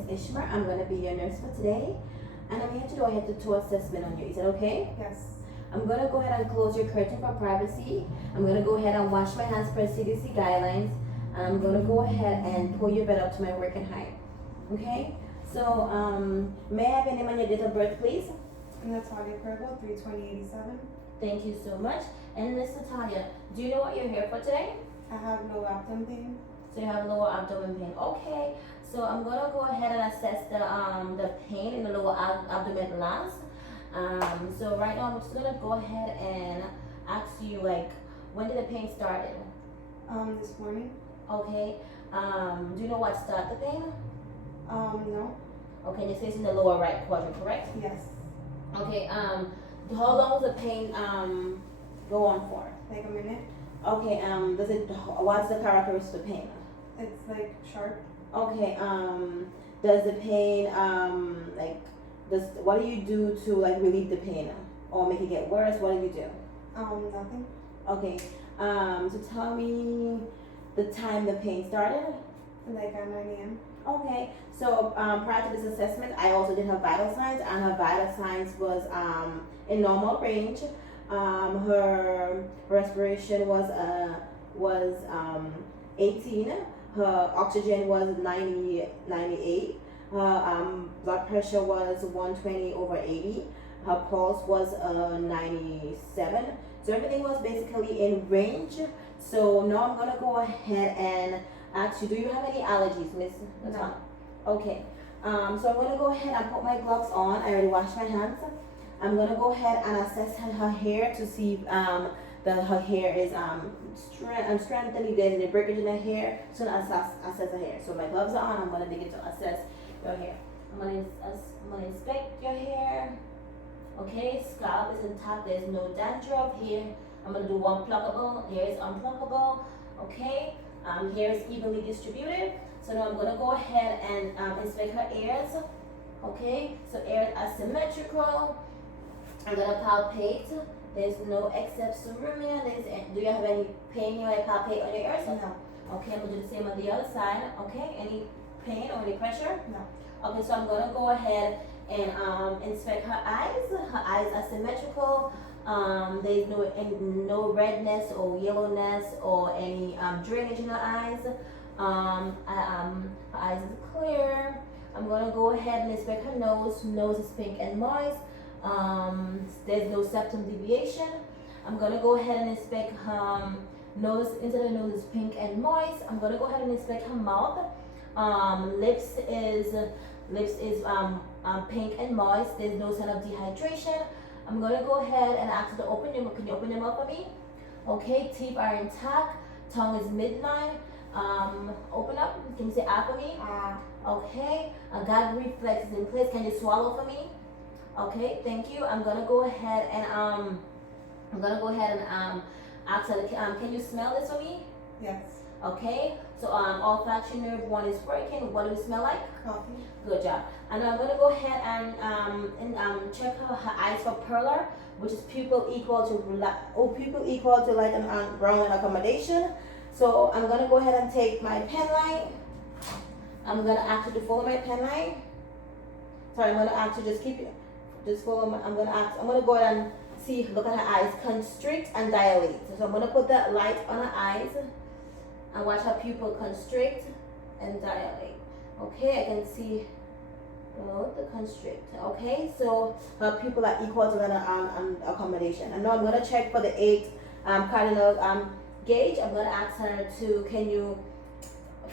is Ishma. I'm going to be your nurse for today. And I'm here to do a head to toe assessment on you. Is that okay? Yes. I'm going to go ahead and close your curtain for privacy. I'm going to go ahead and wash my hands per CDC guidelines. And I'm going to go ahead and pull your bed up to my working height. Okay? So, may I have your name and your date of birth, please? Natalia Purgle, 32087. Thank you so much. And Miss Natalia, do you know what you're here for today? I have low abdomen pain. So you have lower abdomen pain. Okay. So I'm gonna go ahead and assess the pain in the lower abdomen last. So right now I'm just gonna go ahead and ask you, like, when did the pain started? This morning. Okay. Do you know what started the pain? No. Okay, and you say it's in the lower right quadrant, correct? Yes. Okay. How long does the pain go on for? Like a minute. Okay. What's the characteristic of the pain? It's like sharp. Okay. Does the pain what do you do to like relieve the pain or make it get worse? What do you do? Nothing. Okay. So tell me the time the pain started. Like at 9 a.m. Okay. So prior to this assessment, I also did her vital signs, and her vital signs was in normal range. Her respiration was 18. Her oxygen was 98. Her blood pressure was 120/80. Her pulse was 97. So everything was basically in range. So now I'm gonna go ahead and ask you, do you have any allergies, Miss Natalia? No. Okay. So I'm gonna go ahead and put my gloves on. I already washed my hands. I'm gonna go ahead and assess her hair to see if her hair is strengthened, if there's any breakage in her hair. So I'm gonna assess her hair. So my gloves are on. I'm gonna begin to assess your hair. I'm gonna inspect your hair. Okay, scalp is intact. There's no dandruff here. I'm gonna do one pluckable. Hair is unpluckable. Okay, hair is evenly distributed. So now I'm gonna go ahead and inspect her ears. Okay, so ears are symmetrical. I'm gonna palpate. There's no excess surumia. Do you have any pain here? I palpate on your ears? No. Okay, I'm gonna do the same on the other side. Okay, any pain or any pressure? No. Okay, so I'm gonna go ahead and inspect her eyes. Her eyes are symmetrical. There's no redness or yellowness or any drainage in her eyes. Her eyes is clear. I'm gonna go ahead and inspect her nose. Nose is pink and moist. There's no septum deviation. I'm gonna go ahead and inspect her nose. Inside the nose is pink and moist. I'm gonna go ahead and inspect her mouth. Lips is pink and moist. There's no sign of dehydration. I'm gonna go ahead and ask you to open your mouth. Can you open your mouth for me? Okay, teeth are intact. Tongue is midline. Open up. Can you say ah for me? Okay. A gag reflex is in place. Can you swallow for me? Okay, thank you. I'm gonna go ahead and ask her. Can you smell this for me? Yes. Okay. So olfaction nerve 1 is working. What do it smell like? Coffee. Good job. And I'm gonna go ahead and check her eyes for perler, which is pupil equal to light and brown light accommodation. So I'm gonna go ahead and take my pen light. I'm gonna ask you to follow my pen light. Sorry, I'm gonna ask you just follow my. I'm gonna go ahead and look at her eyes, constrict and dilate. So I'm gonna put that light on her eyes and watch her pupil constrict and dilate. Okay, I can see both the constrict. Okay, so her pupil are equal to an accommodation. And now I'm gonna check for the 8 cardinal gauge. I'm gonna ask her to can you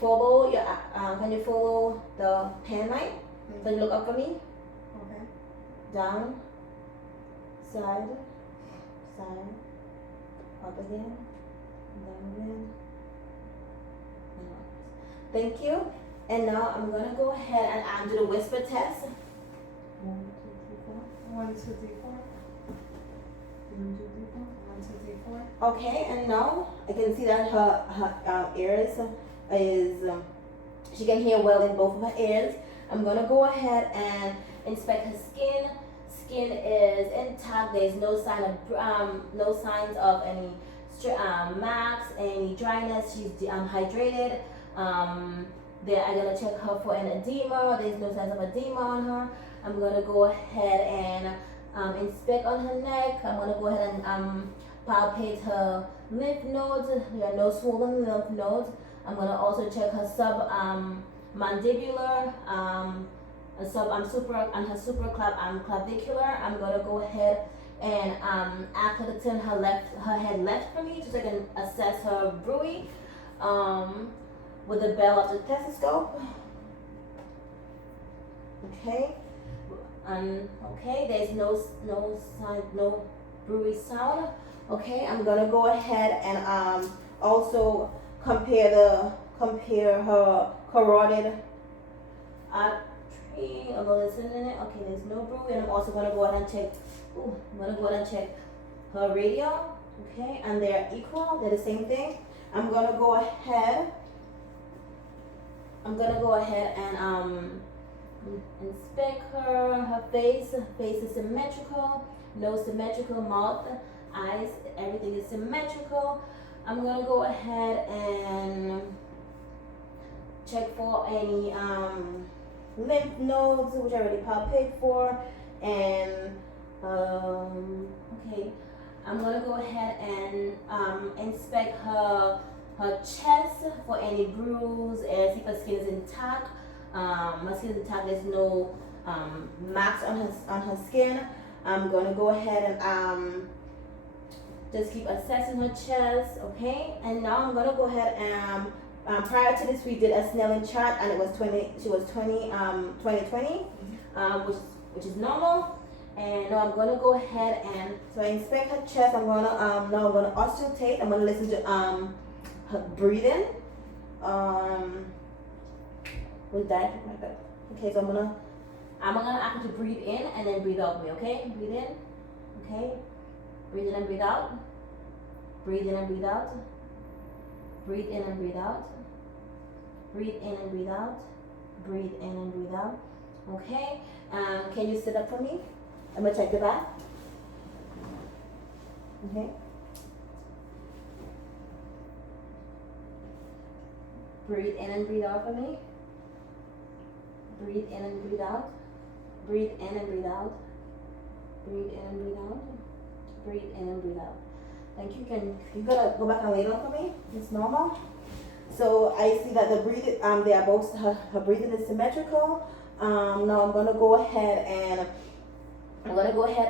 follow the pen light? Can you look up for me? Okay. Down, side, up again, down again, and up. Thank you. And now I'm gonna go ahead and do the whisper test. 1, 2, 3, 4. 1, 2, 3, 4. 1, 2, 3, 4. 1, 2, 3, 4. Okay, and now I can see that her ears is she can hear well in both of her ears. I'm gonna go ahead and inspect her skin. Skin is intact. There's no signs of any marks, any dryness. She's hydrated. There, I'm gonna check her for an edema. There's no signs of edema on her. I'm gonna go ahead and inspect on her neck. I'm gonna go ahead and palpate her lymph nodes. There are no swollen lymph nodes. I'm gonna also check her mandibular, her clavicular. I'm gonna go ahead and ask her to turn her head left for me, so I can assess her bruit with the bell of the stethoscope. Okay. Okay, there's no sign, no bruit sound. Okay, I'm gonna go ahead and also compare her carotid artery. I'm gonna listen in it. Okay, there's no bruit, and I'm also gonna go ahead and check. I'm gonna go ahead and check her radial. Okay, and they're equal. They're the same thing. I'm gonna go ahead and inspect her face. Face is symmetrical, nose symmetrical, mouth, eyes, everything is symmetrical. I'm gonna go ahead and check for any lymph nodes, which I already palpate for, and okay, I'm gonna go ahead and inspect her chest for any bruise and see if her skin is intact. My skin is intact. There's no marks on her skin. I'm gonna go ahead and just keep assessing her chest. Okay, and now I'm gonna go ahead and prior to this we did a Snellen chart, and it was 20. She was 20, 2020, which is normal. And now I'm gonna go ahead and so I inspect her chest. I'm gonna now I'm gonna auscultate. I'm gonna listen to her breathing. With that, okay. So I'm gonna ask her to breathe in and then breathe out. Me, okay? Breathe in, okay. Breathe in and breathe out. Breathe in and breathe out. Breathe in and breathe out. Breathe in and breathe out. Breathe in and breathe out. Okay. Can you sit up for me? I'm gonna check the back. Okay. Breathe in and breathe out for me. Breathe in and breathe out. Breathe in and breathe out. Breathe in and breathe out. Breathe in and breathe out. Thank you. You gotta go back and lay down for me? It's normal. So I see that the breathing, they are both, her breathing is symmetrical. Now I'm gonna go ahead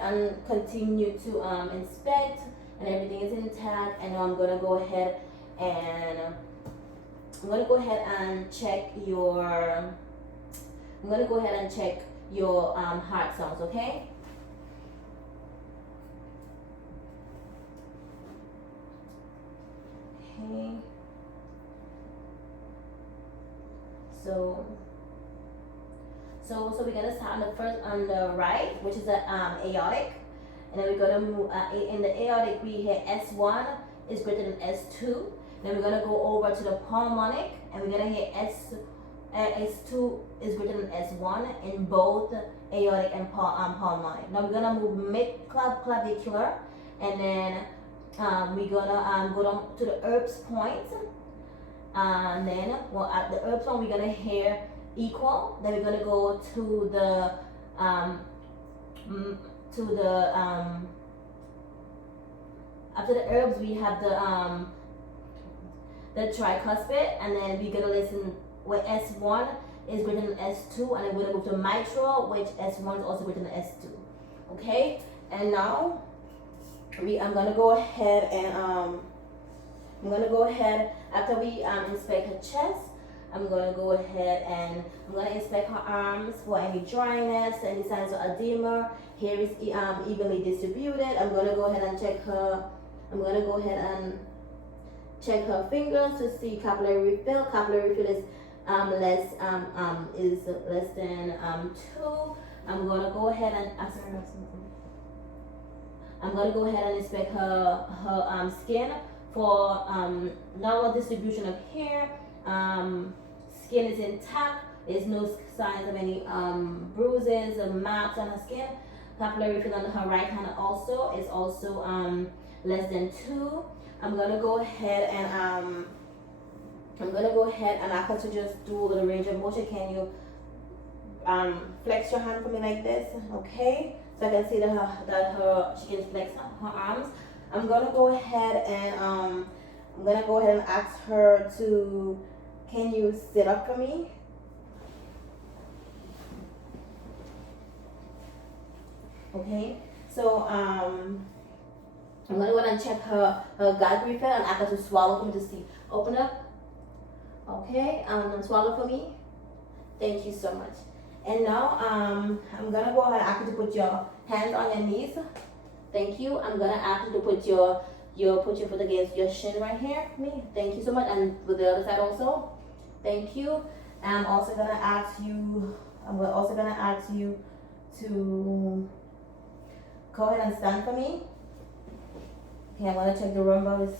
and continue to inspect, and everything is intact. And now I'm gonna go ahead and check your. I'm gonna go ahead and check your heart sounds. Okay. Okay. So we're gonna start on the right, which is the aortic, and then we're gonna move in the aortic. We hear S1 is greater than S2. Then we're gonna go over to the pulmonic, and we're gonna hear S2 is greater than S1 in both aortic and pulmonic. Now we're gonna move mid-clavicular, and then we're gonna go down to the Erb's point, and then at the Erb's point we're gonna hear equal. Then we're gonna go to the after the Erbs we have the tricuspid, and then we're gonna listen where S1 is greater than S2, and then we're gonna move to mitral, which S1 is also greater than S2. Okay, and now I'm gonna go ahead and after we inspect her chest, I'm gonna go ahead and I'm gonna inspect her arms for any dryness, any signs of edema. Hair is evenly distributed. I'm gonna go ahead and check her. I'm gonna go ahead and check her fingers to see capillary refill. Capillary refill is less than 2. I'm gonna go ahead and inspect her skin for normal distribution of hair. Skin is intact. There's no signs of any bruises or marks on her skin. Capillary refill on her right hand is also less than 2. I'm gonna go ahead and I'm gonna go ahead and ask her to just do a little range of motion. Can you flex your hand for me like this? Okay, so I can see that she can flex her arms. I'm gonna go ahead and ask her to, can you sit up for me? Okay, so I'm gonna go ahead and check her gut refill and ask her to swallow for me to see. Open up. Okay, and swallow for me. Thank you so much. And now I'm gonna go ahead and ask you to put your hands on your knees. Thank you. I'm gonna ask you to put your foot against your shin right here for me. Thank you so much. And with the other side also. Thank you. I'm also gonna ask you to go ahead and stand for me. Okay, I'm gonna check the rumbles.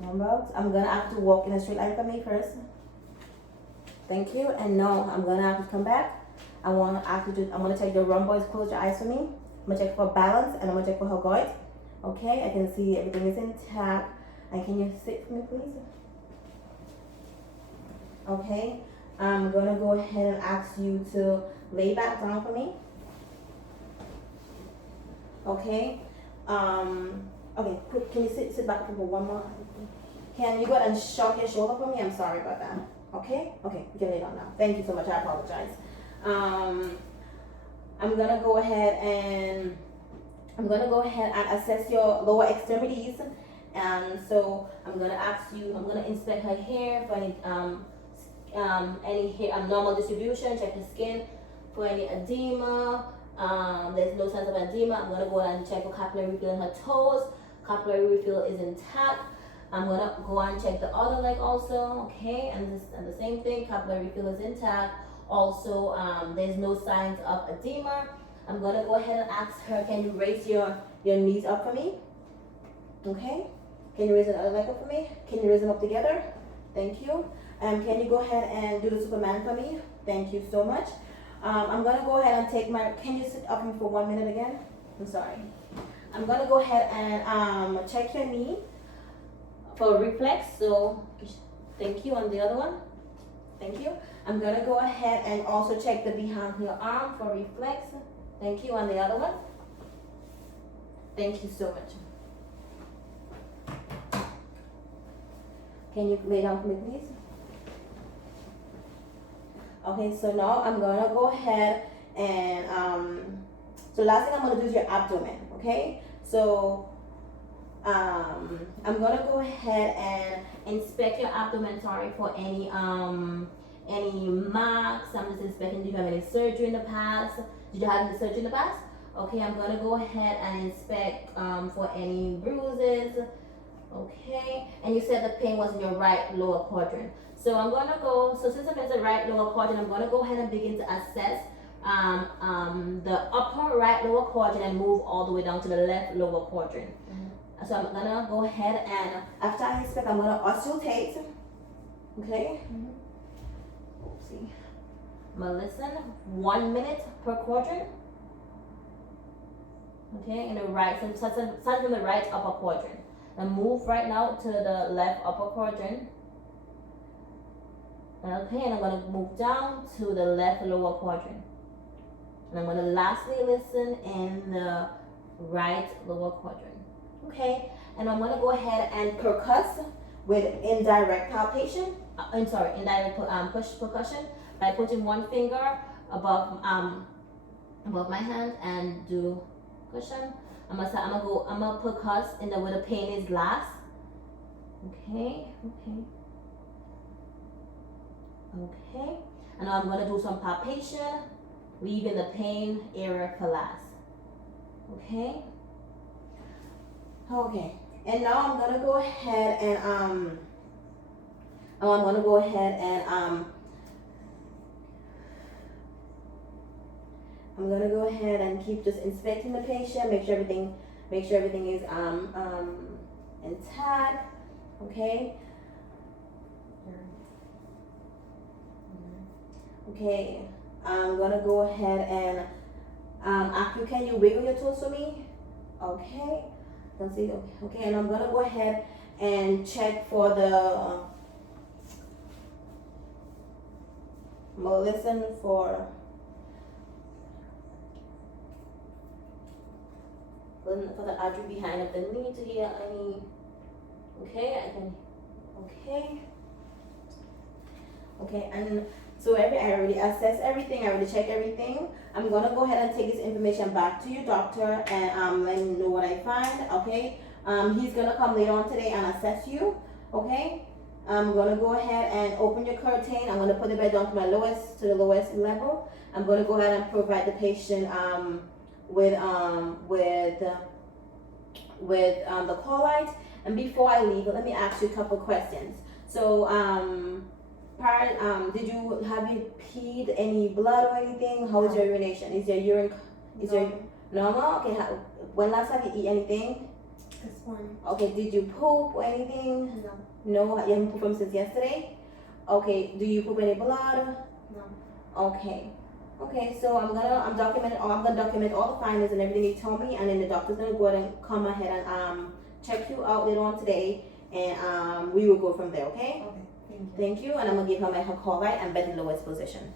I'm gonna ask you to walk in a straight line for me first. Thank you. And now I'm gonna have to come back. I'm gonna check your rumbles. Close your eyes for me. I'm gonna check for balance and I'm gonna check for her gut. Okay, I can see everything is intact. And can you sit for me, please? Okay, I'm gonna go ahead and ask you to lay back down for me. Okay. Okay, quick, can you sit back for one more? Can you go ahead and shrug your shoulder for me? I'm sorry about that. Okay? Okay, you can lay down now. Thank you so much, I apologize. I'm gonna go ahead and assess your lower extremities. And so I'm gonna inspect her hair for any hair abnormal distribution, check the skin for any edema. There's no signs of edema. I'm gonna go ahead and check for capillary refill in her toes. Capillary refill is intact. I'm gonna go and check the other leg also, okay? And the same thing, capillary refill is intact. Also, there's no signs of edema. I'm gonna go ahead and ask her, can you raise your knees up for me? Okay? Can you raise the other leg up for me? Can you raise them up together? Thank you. Can you go ahead and do the Superman for me? Thank you so much. I'm gonna go ahead and take can you sit up for 1 minute again? I'm sorry. I'm gonna go ahead and check your knee for reflex. So thank you. On the other one, thank you. I'm gonna go ahead and also check the behind your arm for reflex. Thank you. On the other one, thank you so much. Can you lay down for me, please? Okay, so now I'm gonna go ahead and so last thing I'm gonna do is your abdomen. Okay, so I'm gonna go ahead and inspect your abdomen. Sorry for any marks. I'm just inspecting. Do you have any surgery in the past? Did you have any surgery in the past? Okay, I'm gonna go ahead and inspect for any bruises. Okay, and you said the pain was in your right lower quadrant. So I'm gonna go. So since I'm in the right lower quadrant, I'm gonna go ahead and begin to assess the upper right lower quadrant and move all the way down to the left lower quadrant. Mm-hmm. So I'm gonna go ahead and after I inspect, I'm gonna auscultate. Okay. Mm-hmm. Oopsie. I'm gonna listen. 1 minute per quadrant. Okay, in the right, so start from the right upper quadrant. And move right now to the left upper quadrant. Okay, and I'm going to move down to the left lower quadrant. And I'm going to lastly listen in the right lower quadrant. Okay, and I'm going to go ahead and percuss with indirect palpation. Indirect percussion by putting one finger above my hand and do cushion. I'm gonna percuss in the where the pain is last. Okay. And now I'm gonna do some palpation, leaving the pain area for last. Okay. And now I'm gonna go ahead and keep just inspecting the patient, make sure everything is intact. Okay. Okay. I'm gonna go ahead and can you wiggle your toes for me? Okay. Let's see. Okay. And I'm gonna go ahead and check for the I'm gonna listen for the artery behind it. Then we need to hear any. Okay, I can. Okay. Okay, and so I already assessed everything. I already checked everything. I'm gonna go ahead and take this information back to you, doctor, and let him know what I find. Okay. He's gonna come later on today and assess you. Okay. I'm gonna go ahead and open your curtain. I'm gonna put the bed down to the lowest level. I'm gonna go ahead and provide the patient with the call light. And before I leave, let me ask you a couple questions. So did you peed any blood or anything? How is your urination? Is your urine normal? Okay. When last time you eat anything? This morning. Okay. Did you poop or anything? No. No, you haven't pooped since yesterday? Okay, do you poop any blood? No. Okay. Okay, so I'm gonna document all the findings and everything you told me, and then the doctor's gonna go ahead and come ahead and check you out later on today, and we will go from there, okay? Okay. Thank you. Thank you, and I'm gonna give her her call light and bed in the lowest position.